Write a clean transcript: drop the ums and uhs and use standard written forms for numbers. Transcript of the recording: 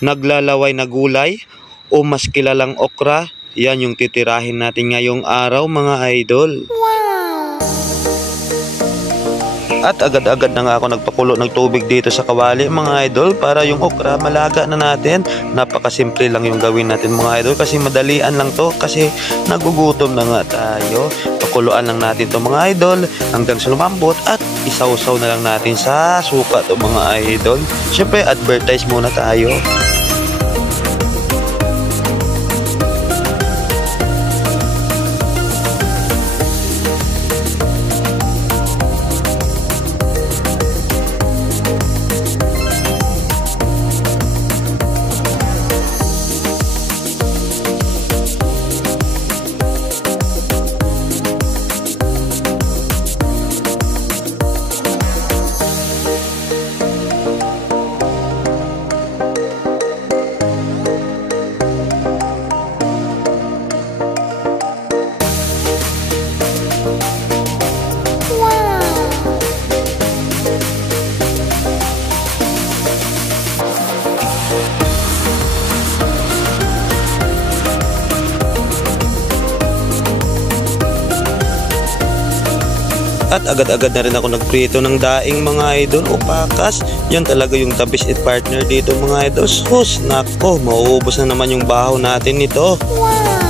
naglalaway na gulay o mas kilalang okra, yan yung titirahin natin ngayong araw mga idol. At agad-agad na nga ako nagpakulo ng tubig dito sa kawali mga idol para yung okra malaga na natin. Napakasimple lang yung gawin natin mga idol kasi madalian lang to kasi nagugutom na nga tayo. Pakuluan lang natin to mga idol hanggang sa lumambot at isawsaw na lang natin sa suka to mga idol. Syempre advertise muna tayo. At agad-agad na rin ako nagprito ng daing mga idol o pakas. Yan talaga yung the best partner dito mga idol. Sus, nako, mauubos na naman yung bahaw natin nito. Wow!